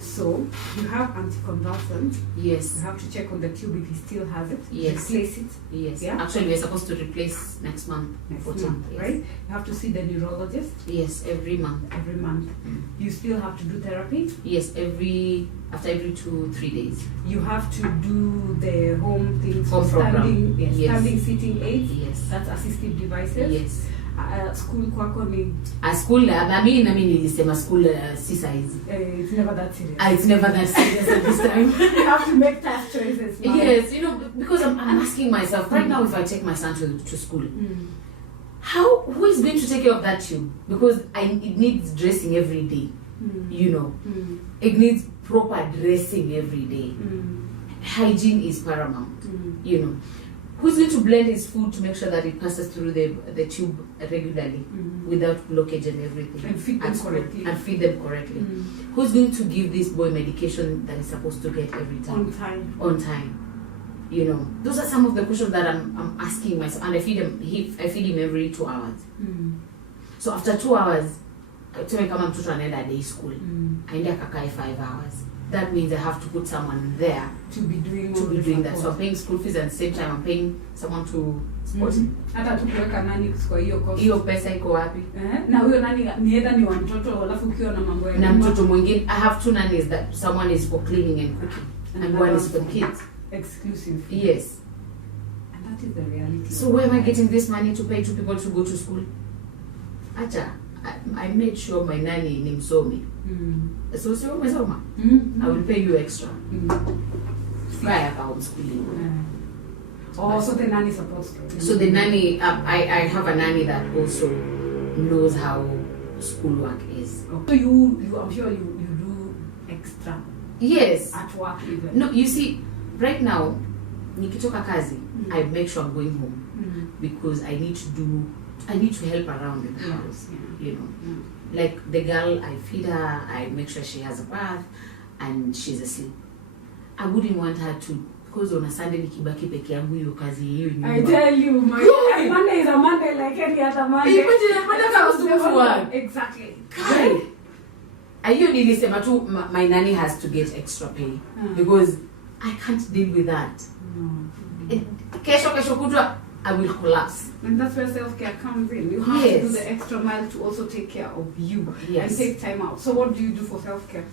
So you have anticonvulsant. Yes. You have to check on the tube if he still has it. Yes. Replace it. Yes. Yeah? Actually, we're supposed to replace next month. Next 14th, month, yes. right? You have to see the neurologist. Yes, every month. Every month. You still have to do therapy. Yes, after every 2-3 days. You have to do the home things. Home program. Standing, sitting aids. Yes. That's assistive devices. Yes. School kwako ni School, mimi nilisema school si size. It's never that serious. It's never that serious at this time. You have to make tough choices. Man. Yes, you know, because I'm asking myself right now, if I take my son to school, who is going to take care of that tube? Because it needs dressing every day. You know, it needs proper dressing every day. Hygiene is paramount. You know, who's going to blend his food to make sure that it passes through the tube regularly without blockage and everything, and feed them correctly. Who's going to give this boy medication that he's supposed to get every time? On time. You know, those are some of the questions that I'm asking myself, and I feed him every 2 hours. So after 2 hours, tuseme kama mtoto anaenda day school, aende akakae 5 hours. That means I have to put someone there to be doing that. So I'm paying school fees, at the same time I'm paying someone to support him. Hata tukiweka nani kwa hiyo cost. Hiyo pesa iko wapi? Na huyo nani ni either ni wa mtoto alafu ukiwa na mambo ya na mtoto mwingine. I have 2 nannies, that someone is for cleaning and cooking and one is for the kids. Exclusive. Yes. And that is the reality. So where am I getting this money to pay 2 people to go to school? Acha, I made sure my nanny ni msomi. So umesoma. I will pay you extra. Prior account schooling. So the nanny supports you. So the nanny, I have a nanny that also knows how schoolwork is. So you I'm sure you do extra. Yes. At work even. No, you see, right now, nikitoka kazi, I make sure I'm going home because I need to help around in the house. You know, like the girl, I feed her, I make sure she has a bath, and she's asleep. I wouldn't want her to, because on a Sunday nikibaki peke yangu hiyo kazi hiyo nyumba. I tell you, my Monday is a Monday like any other Monday. Exactly. Hiyo nilisema tu my nanny has to get extra pay because I can't deal with that. Kesho kutwa I will collapse. And that's where self-care comes in. You have to do the extra mile to also take care of you and take time out. So what do you do for self-care?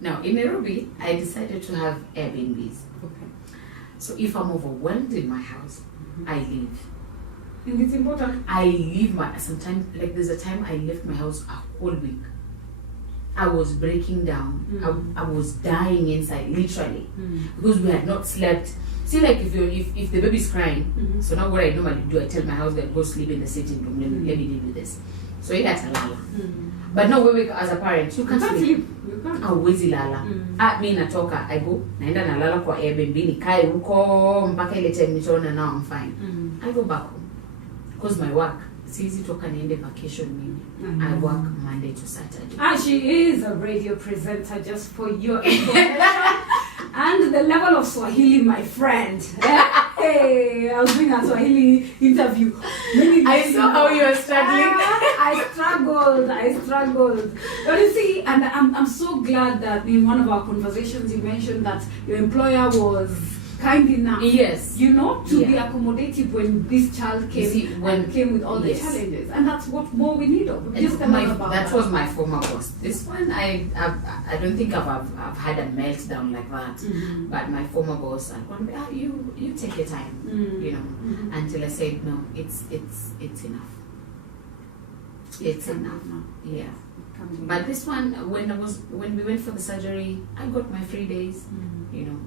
Now in Nairobi, I decided to have Airbnbs. Okay. So if I'm overwhelmed in my house, I leave. And it's important. I leave sometimes, like there's a time I left my house a whole week. I was breaking down. I was dying inside, literally, because we had not slept. See, like if the baby's crying, so now what I normally do, I tell my husband, go sleep in the sitting room, let me deal with this. So he got a lala. But no, we as a parent, you can't sleep. Hauwezi lala. Mi natoka, I go, naenda nalala kwa Airbnb, nikae huko mpaka ile time nitaona now I'm fine. I go back home. Because my work, siwezi toka niende vacation mimi. I work Monday to Saturday. And she is a radio presenter, just for your information. And the level of Swahili, my friend. Hey, I was doing a Swahili interview. I saw how you were struggling. I struggled. But you see, and I'm so glad that in one of our conversations you mentioned that your employer was kind enough, you know, to be accommodative when this child came with all the challenges, and that's what more we need of. That was my former boss. This one, I don't think I've had a meltdown like that. But my former boss, you take your time, you know, until I said no, it's enough. It's enough. Yeah. But this one, when we went for the surgery, I got my 3 days, you know.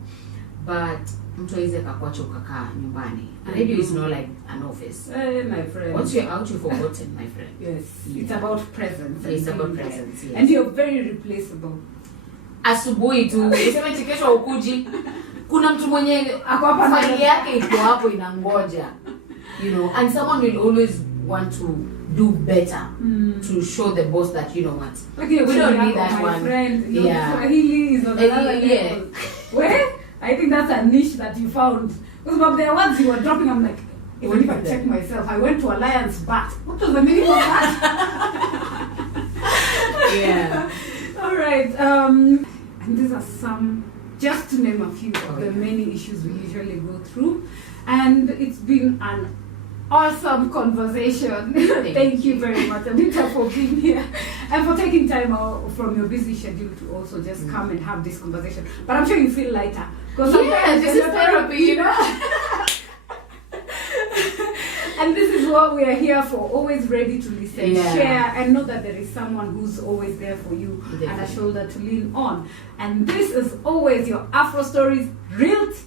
But mtu hawezi akakuacha ukakaa nyumbani. Radio is not like an office. My friend. Once you're out, you've forgotten, my friend. Yes. Yeah. It's about presence. It's about presence, yes. And you're very replaceable. Asubuhi tu, useme kesho ukuji. Kuna mtu mwenye ako hapa faili yake iko hapo inangoja. You know, and someone will always want to do better to show the boss that, you know what, okay, we don't need that my one. Friend, Swahili is on another level. Where? I think that's a niche that you found. Because about the words you were dropping, I'm like, even if I check myself, I went to Alliance Bat. What was the meaning of that? Yeah. All right. And these are some, just to name a few of the many issues we usually go through. And it's been an awesome conversation. Thank you very much, Anita, for being here and for taking time out from your busy schedule to also just come and have this conversation. But I'm sure you feel lighter. Because this is therapy, you know. And this is what we are here for, always ready to listen, share, and know that there is someone who's always there for you and a shoulder to lean on. And this is always your Afro Stories, reels,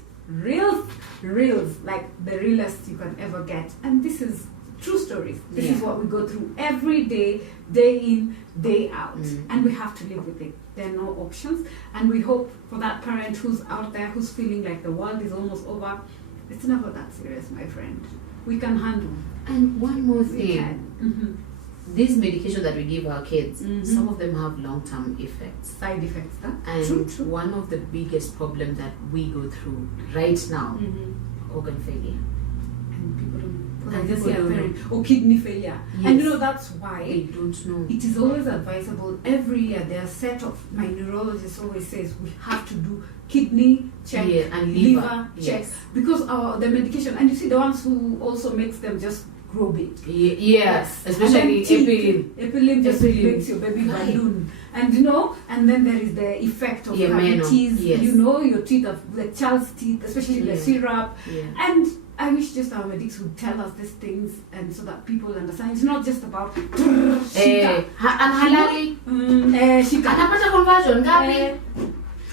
like the realest you can ever get. And this is true stories. This is what we go through every day, day in, day out. And we have to live with it. There are no options. And we hope for that parent who's out there, who's feeling like the world is almost over, it's never that serious, my friend. We can handle. And one more thing. these medications that we give our kids, Mhm. some of them have long-term effects. Side effects, huh? And True. one of the biggest problems that we go through right now, Mm-hmm. organ failure. And people don't. And I just people hear don't parents, or kidney failure. Yes. And that's They why don't know. it is always advisable every year. There are set of, my neurologist always says, we have to do kidney check, Yeah, and liver check. yes. Because the medication, and you see the ones who also makes them just grow big. Yes, especially epilim. Epilim just Epilim. makes your baby Right. balloon. And and then there is the effect of Yeah, cavities, yes. your teeth, of the child's teeth, especially the Yeah. syrup. Yeah. And I wish just our medics would tell us these things, and so that people understand. It's not just about shika. And halali. Shika. Anapata conversion ngapi?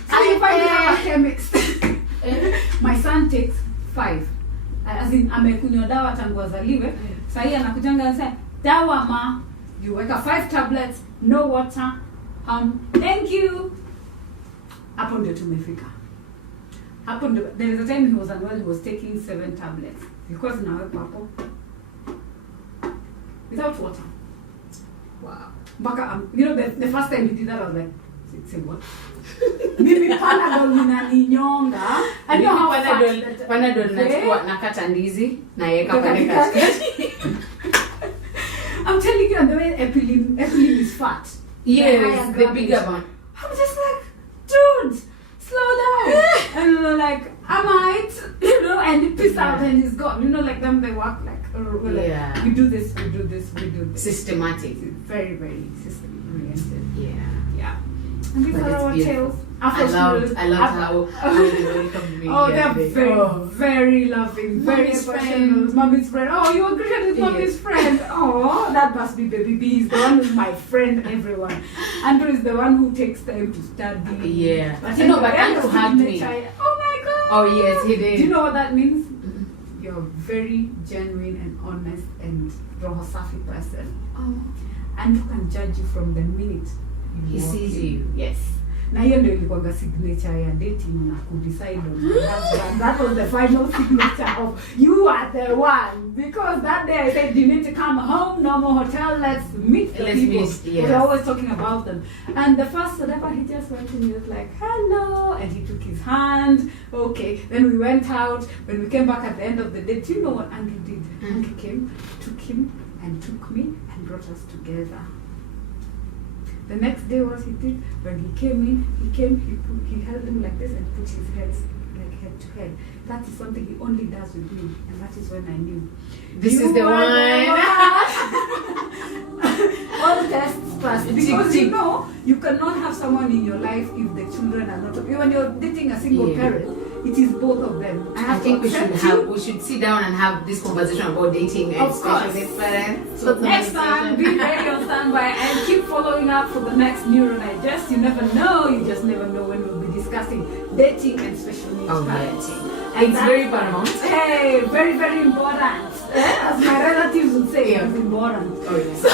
So if I have a chemist, my son takes 5. As in, amekunywa dawa tangu azaliwe. Sahi anakujanga anasema, dawa ma, you weka 5 tablets, no water. Thank you. Hapo ndio tumefika. There is a time he was unwell, he was taking 7 tablets. Because zinawekwa hapo. Without water. Wow. Mpaka, the first time he did that, I was like, say what? Mimi Panadol inaninyonga. I know how Panadol nachukua nakata ndizi naeka pale katikati. I'm telling you, and the way epilim is fat. Yes, the bigger one. I'm just like, dude, slow down. And we're like, I might, and he pissed out and he's gone. Like them, they work like, Yeah. we do this. Systematic. Very, very system oriented. Yeah. And these But are it's our beautiful. tales. I love how they welcome me. Oh, here. they're very, very loving, very Mommy's emotional. friend. Mommy's friend. Oh, you agreed with mommy's Yes. friend. Oh, that must be baby B. He's the one who's my friend, everyone. Andrew is the one who takes time to study. Yeah. But But Andrew hugged me. Oh my God. Oh yes, he did. Do you know what that means? You're a very genuine and honest and roho safi person. Oh. Andrew can judge you from the minute He walk sees in. you. Yes. Na hiyo ndio ilikuwa signature ya dating na kudecide on your husband. That was the final signature of you are the one. Because that day I said you need to come home, no more hotel, let's meet the people. Yes. We're always talking about them. And the first whatever he just went and he was like, hello, and he took his hand. Okay. Then we went out. When we came back at the end of the day, do you know what Andrew did? Andrew came, took him and took me and brought us together. The next day, what he did, when he came in, he held him like this and put his heads like head to head. That is something he only does with me, and that is when I knew. This is the one. All tests first, because you cannot have someone in your life if the children are not. When you're dating a single parent, it is both of them. I think we should sit down and have this conversation about dating and special needs parents. So next time, be ready on standby and keep following up for the next Neuro Digest. You never know. You just never know when we'll be discussing dating and special needs parenting. And it's very paramount. Hey, very, very important. As my relatives would say, it's important. Oh, yes. So,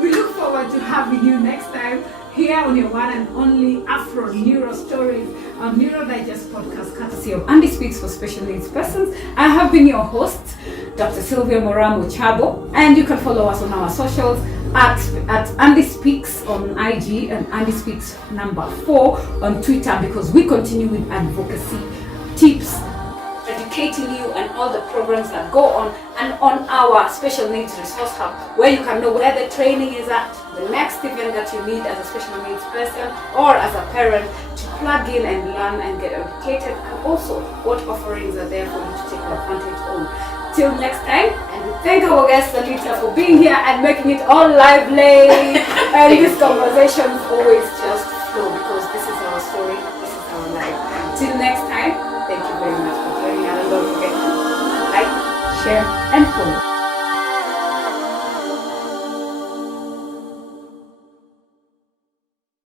we look forward to having you next time here on your one and only Afro Neuro Stories, a Neuro Digest podcast courtesy of Andy Speaks for Special Needs Persons. I have been your host, Dr. Sylvia Moramo Chabo, and you can follow us on our socials at Andy Speaks on IG and Andy Speaks #4 on Twitter, because we continue with advocacy tips, educating you and all the programs that go on, and on our Special Needs Resource Hub, where you can know where the training is at, the next event that you need as a special needs person or as a parent to plug in and learn and get educated, and also what offerings are there for you to take advantage of. Till next time, and we thank our guest Anita for being here and making it all lively. And these conversations always just flow, because this is our story, this is our life. Till next time, thank you very much for joining us, and don't forget to like, share, and follow.